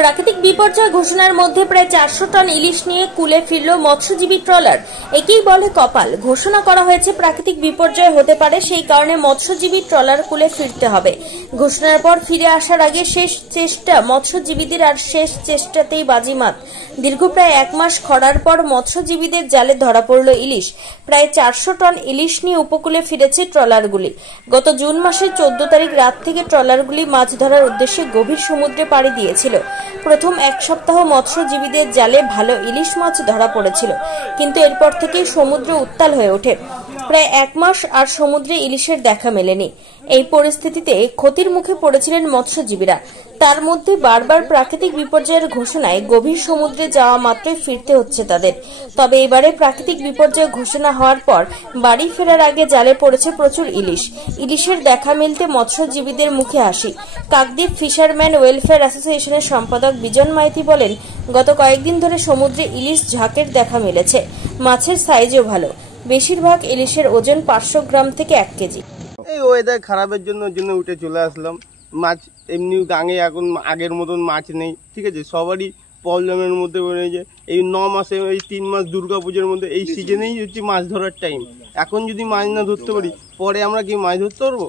প্রাকৃতিক বিপর্যয় ঘোষণার মধ্যে প্রায় 400 টন ইলিশ নিয়ে কুলে ফিরল মৎস্যজীবী ট্রলার। একেই বলে কপাল। ঘোষণা করা হয়েছে প্রাকৃতিক বিপর্যয় হতে পারে, সেই কারণে মৎস্যজীবী ট্রলার কুলে ফিরতে হবে। ঘোষণার পর ফিরে আসার আগে শেষ চেষ্টা মৎস্যজীবীদের, আর শেষ চেষ্টাতেই বাজিমাত। দীর্ঘ প্রায় 1 মাস খরার পর মৎস্যজীবীদের জালে ধরা পড়ল ইলিশ। প্রায় 400 টন ইলিশ নিয়ে উপকূলে ফিরেছে ট্রলারগুলি। গত জুন মাসের 14 তারিখ রাত থেকে ট্রলারগুলি মাছ ধরার উদ্দেশ্যে গভীর সমুদ্রে পাড়ি দিয়েছিল। প্রথম 1 সপ্তাহ মৎস্যজীবীদের জালে ভালো ইলিশ মাছ ধরা পড়েছিল, কিন্তু এরপর থেকেই সমুদ্র উত্তাল হয়ে ওঠে। প্রায় 1 মাস আর সমুদ্রে ইলিশের দেখা মেলেনি। এই পরিস্থিতিতে ক্ষতির মুখে পড়েছিলেন মৎস্যজীবীরা। তার মধ্যে বারবার প্রাকৃতিক বিপর্যয়ের ঘোষণায় গভীর সমুদ্রে যাওয়া মাত্রই ফিরতে হচ্ছে তাদের। তবে এবারে প্রাকৃতিক বিপর্যয় ঘোষণা হওয়ার পর বাড়ি ফেরার আগে জালে পড়েছে প্রচুর ইলিশ। ইলিশের দেখা মিলতে মৎস্যজীবীদের মুখে হাসি। কাকদ্বীপ ফিশারম্যান ওয়েলফেয়ার অ্যাসোসিয়েশনের সম্পাদক বিজন মাইতি বলেন, গত কয়েকদিন ধরে সমুদ্রে ইলিশ ঝাঁকের দেখা মিলেছে। মাছের সাইজও ভালো। বেশিরভাগ ইলিশের ওজন 500 গ্রাম থেকে 1 কেজি। এই ওয়েদার খারাপের জন্য উঠে চলে আসলাম। মাছ এমনি গাঙে এখন আগের মতন মাছ নেই, ঠিক আছে। সবারই প্রবলেমের মধ্যে পড়েছে। এই 9 মাসে, এই 3 মাস দুর্গাপুজোর মধ্যে, এই সিজনেই হচ্ছে মাছ ধরার টাইম। এখন যদি মাছ না ধরতে পারি, পরে আমরা কি মাছ ধরতে পারবো?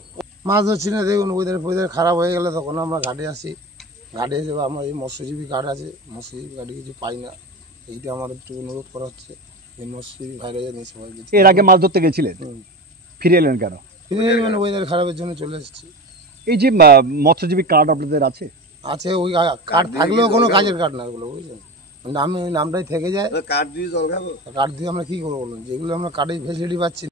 মাছ ধরছি না। দেখুন, ওয়েদার খারাপ হয়ে গেলে তখন আমরা ঘাটে আসি। ঘাটে এসে আমার এই মৎস্যজীবী কার্ড আছে, মৎস্যজীবী কার্ডে কিছু পাই না। এইটা আমার একটু অনুরোধ করা হচ্ছে যে মৎস্যজীবী ভাইরা যেন সবাই। এর আগে মাছ ধরতে গেছিলেন, ফিরে এলেন কেন? ফিরে মানে ওয়েদার খারাপের জন্য চলে এসেছি। এই যে মৎস্যজীবী কার্ড আপনাদের আছে? আছে, ওই কার্ড থাকলেও কোনো কাজের কার্ড না ওগুলো, বুঝছেন। নামটাই থেকে যায়। কার্ড দিয়ে আমরা কি করবো বলুন, যেগুলো আমরা কার্ডে ফেসিলিটি পাচ্ছি।